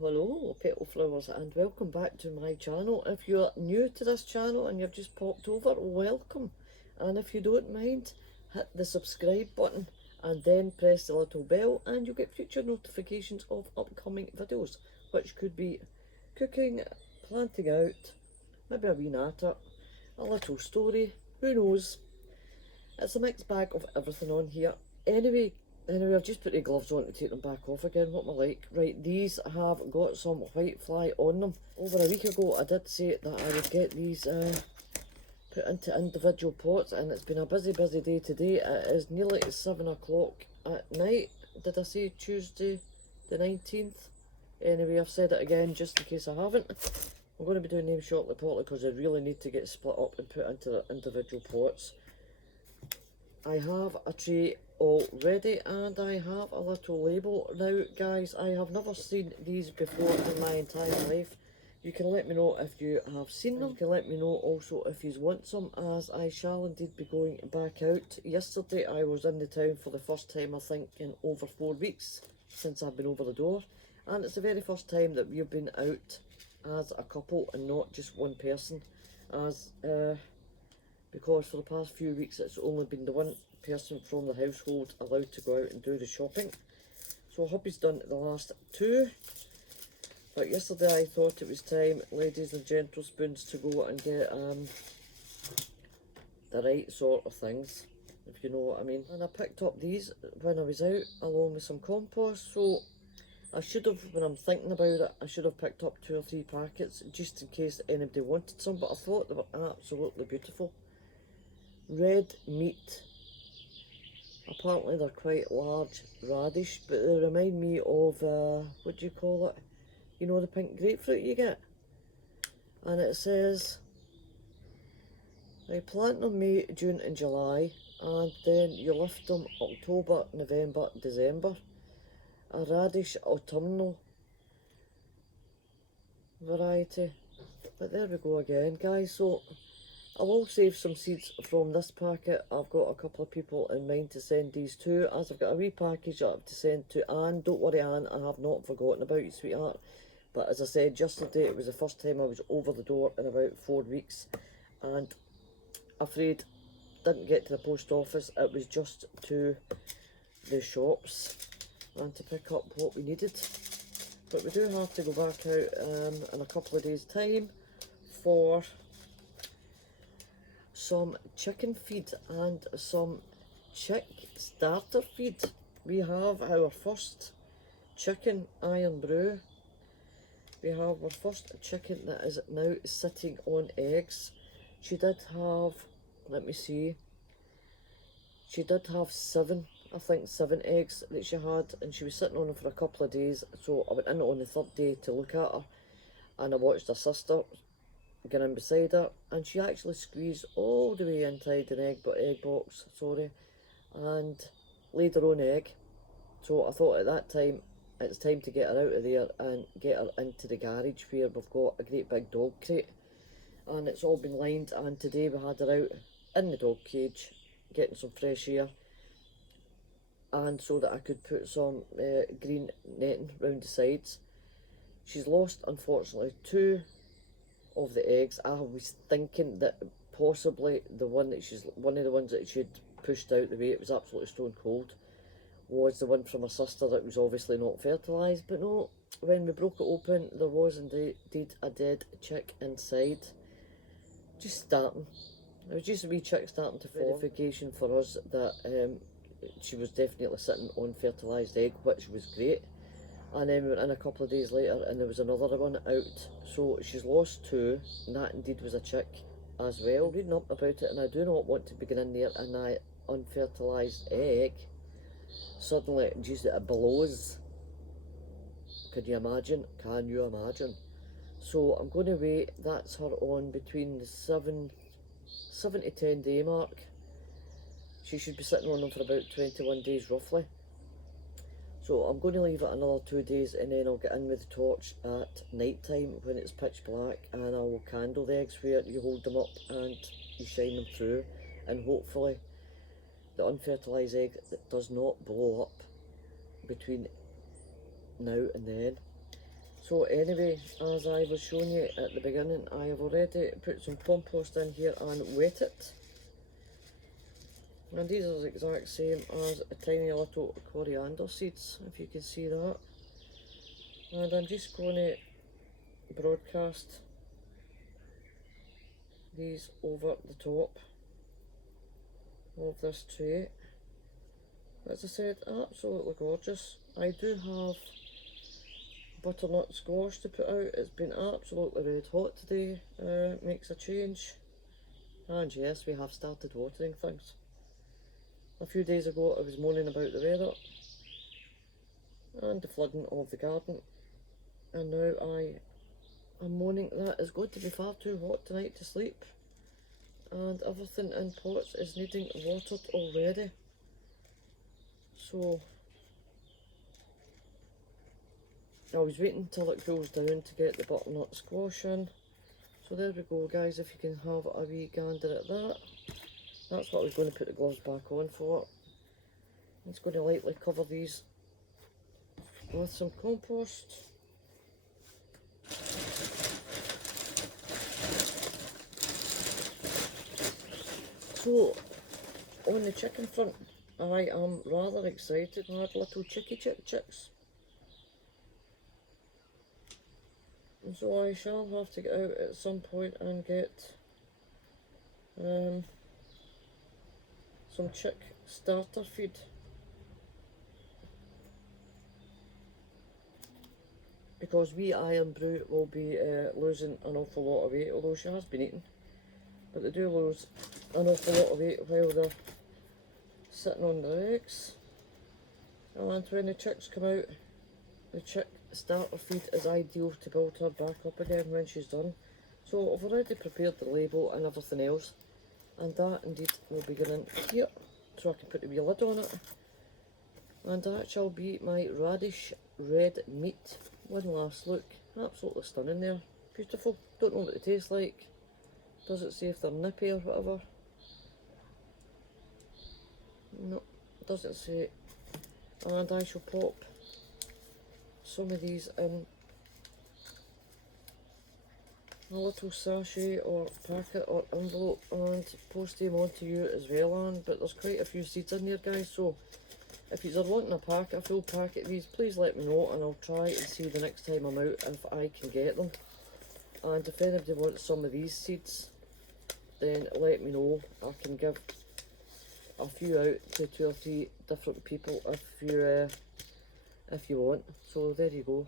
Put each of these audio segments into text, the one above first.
Hello petal flowers, and welcome back to my channel. If you're new to this channel and you've just popped over, welcome, and if you don't mind, hit the subscribe button and then press the little bell and you'll get future notifications of upcoming videos, which could be cooking, planting out, maybe a wee natter, a little story, who knows. It's a mixed bag of everything on here. Anyway, I've just put the gloves on to take them back off again. What am I like? Right, these have got some white fly on them. Over a week ago I did say that I would get these put into individual pots, and it's been a busy day today. It is nearly 7 o'clock at night. Did I say Tuesday the 19th? Anyway, I've said it again just in case I haven't. I'm going to be doing them shortly potly because they really need to get split up and put into their individual pots. I have a tray already and I have a little label. Now guys, I have never seen these before in my entire life. You can let me know if you have seen them. You can let me know also if you want some, as I shall indeed be going back out. Yesterday I was in the town for the first time, I think, in over 4 weeks since I've been over the door, and it's the very first time that we've been out as a couple and not just one person, as because for the past few weeks it's only been the one person from the household allowed to go out and do the shopping. So hubby's done the last two, but yesterday I thought it was time, ladies and gentle spoons, to go and get the right sort of things, if you know what I mean. And I picked up these when I was out along with some compost, so I should have, when I'm thinking about it, I should have picked up 2 or 3 packets just in case anybody wanted some, but I thought they were absolutely beautiful. Red meat. Apparently they're quite large radish, but they remind me of, what do you call it? You know, the pink grapefruit you get? And it says, they plant them May, June and July, and then you lift them October, November, December. A radish autumnal variety. But there we go again, guys. So I will save some seeds from this packet. I've got a couple of people in mind to send these to, as I've got a wee package I have to send to Anne. Don't worry Anne, I have not forgotten about you, sweetheart. But as I said yesterday, it was the first time I was over the door in about 4 weeks, and afraid didn't get to the post office. It was just to the shops and to pick up what we needed. But we do have to go back out in a couple of days time for some chicken feed and some chick starter feed. We have our first chicken Irn-Bru. We have our first chicken that is now sitting on eggs. She did have, let me see, she did have 7, I think 7 eggs that she had, and she was sitting on them for a couple of days. So I went in on the 3rd day to look at her, and I watched her sister get in beside her, and she actually squeezed all the way inside an egg box, and laid her own egg. So I thought at that time, it's time to get her out of there and get her into the garage where we've got a great big dog crate, and it's all been lined. And today we had her out in the dog cage getting some fresh air, and so that I could put some green netting round the sides. She's lost, unfortunately, 2 of the eggs. I was thinking that possibly one of the ones that she'd pushed out the way, it was absolutely stone cold, was the one from her sister that was obviously not fertilised. But no, when we broke it open, there was indeed a dead chick inside, just starting. It was just a wee chick starting to form. Verification for us that she was definitely sitting on fertilised egg, which was great. And then we went in a couple of days later and there was another one out. So she's lost 2, and that indeed was a chick as well. Reading up about it, and I do not want to be going in there and an unfertilised egg. Suddenly, geez, it blows. Can you imagine? Can you imagine? So I'm going to wait. That's her on between the 7 to 10 day mark. She should be sitting on them for about 21 days roughly. So I'm going to leave it another 2 days, and then I'll get in with the torch at night time when it's pitch black, and I will candle the eggs where you hold them up and you shine them through, and hopefully the unfertilised egg that does not blow up between now and then. So anyway, as I was showing you at the beginning, I have already put some compost in here and wet it. And these are the exact same as a tiny little coriander seeds, if you can see that. And I'm just going to broadcast these over the top of this tray. As I said, absolutely gorgeous. I do have butternut squash to put out. It's been absolutely red hot today. Makes a change. And yes, we have started watering things. A few days ago I was moaning about the weather and the flooding of the garden, and now I am moaning that it's going to be far too hot tonight to sleep, and everything in pots is needing watered already. So I was waiting till it cools down to get the butternut squash in. So there we go, guys, if you can have a wee gander at that. That's what I was going to put the gloves back on for. I'm just going to lightly cover these with some compost. So, on the chicken front, I am rather excited. I had little chicks. And so I shall have to get out at some point and get some chick starter feed. Because wee Irn-Bru will be losing an awful lot of weight, although she has been eating. But they do lose an awful lot of weight while they're sitting on their eggs. And when the chicks come out, the chick starter feed is ideal to build her back up again when she's done. So I've already prepared the label and everything else, and that indeed will be going in here, so I can put the wee lid on it. And that shall be my radish red meat. One last look, absolutely stunning there, beautiful. Don't know what they taste like. Does it say if they're nippy or whatever? No, doesn't say. And I shall pop some of these in a little sachet or packet or envelope and post them on to you as well. But there's quite a few seeds in there, guys, so if you're wanting a full packet of these, please let me know and I'll try and see the next time I'm out if I can get them. And if anybody wants some of these seeds, then let me know. I can give a few out to 2 or 3 different people if you want. So there you go,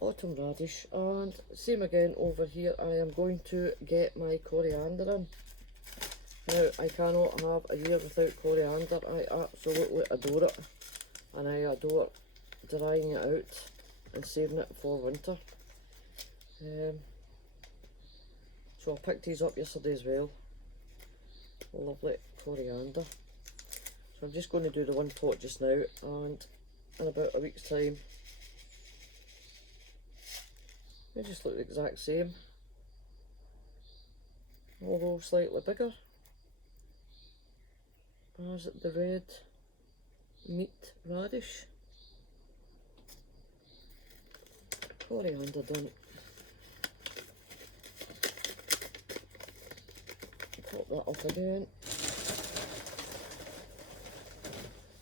autumn radish. And same again over here, I am going to get my coriander in. Now, I cannot have a year without coriander. I absolutely adore it, and I adore drying it out and saving it for winter. So I picked these up yesterday as well. Lovely coriander. So I'm just going to do the one pot just now, and in about a week's time they just look the exact same, although slightly bigger, as the red meat radish. Coriander done. Pop that up again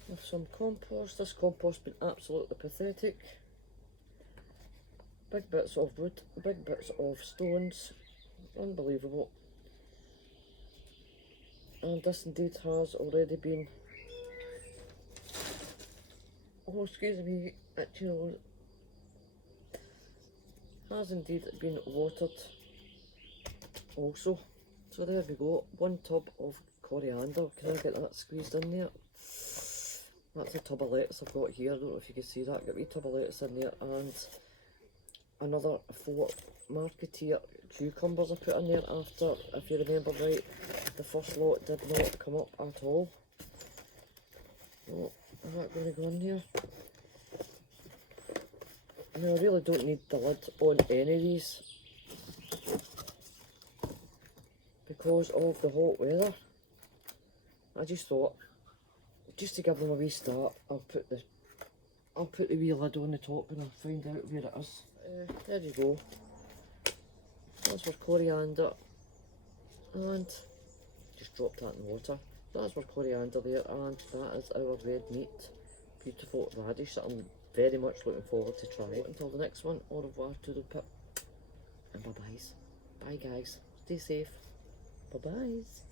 with some compost. This compost has been absolutely pathetic. Big bits of wood, big bits of stones, unbelievable. And this indeed has already been, oh excuse me, actually has indeed been watered also. So there we go, 1 tub of coriander. Can I get that squeezed in there? That's a tub of lettuce I've got here. I don't know if you can see that. Got a wee tub of lettuce in there, and another 4 marketeer cucumbers I put in there after, if you remember right, the first lot did not come up at all. Oh, is that going to go in here? Now, I really don't need the lid on any of these because of the hot weather. I just thought, just to give them a wee start, I'll put the I'll put the wee lid on the top and I'll find out where it is. There you go. That's our coriander. And just drop that in water. That's our coriander there, and that is our red meat. Beautiful radish that I'm very much looking forward to trying. Until the next one, au revoir to the pip. And bye-byes. Bye guys. Stay safe. Bye-byes.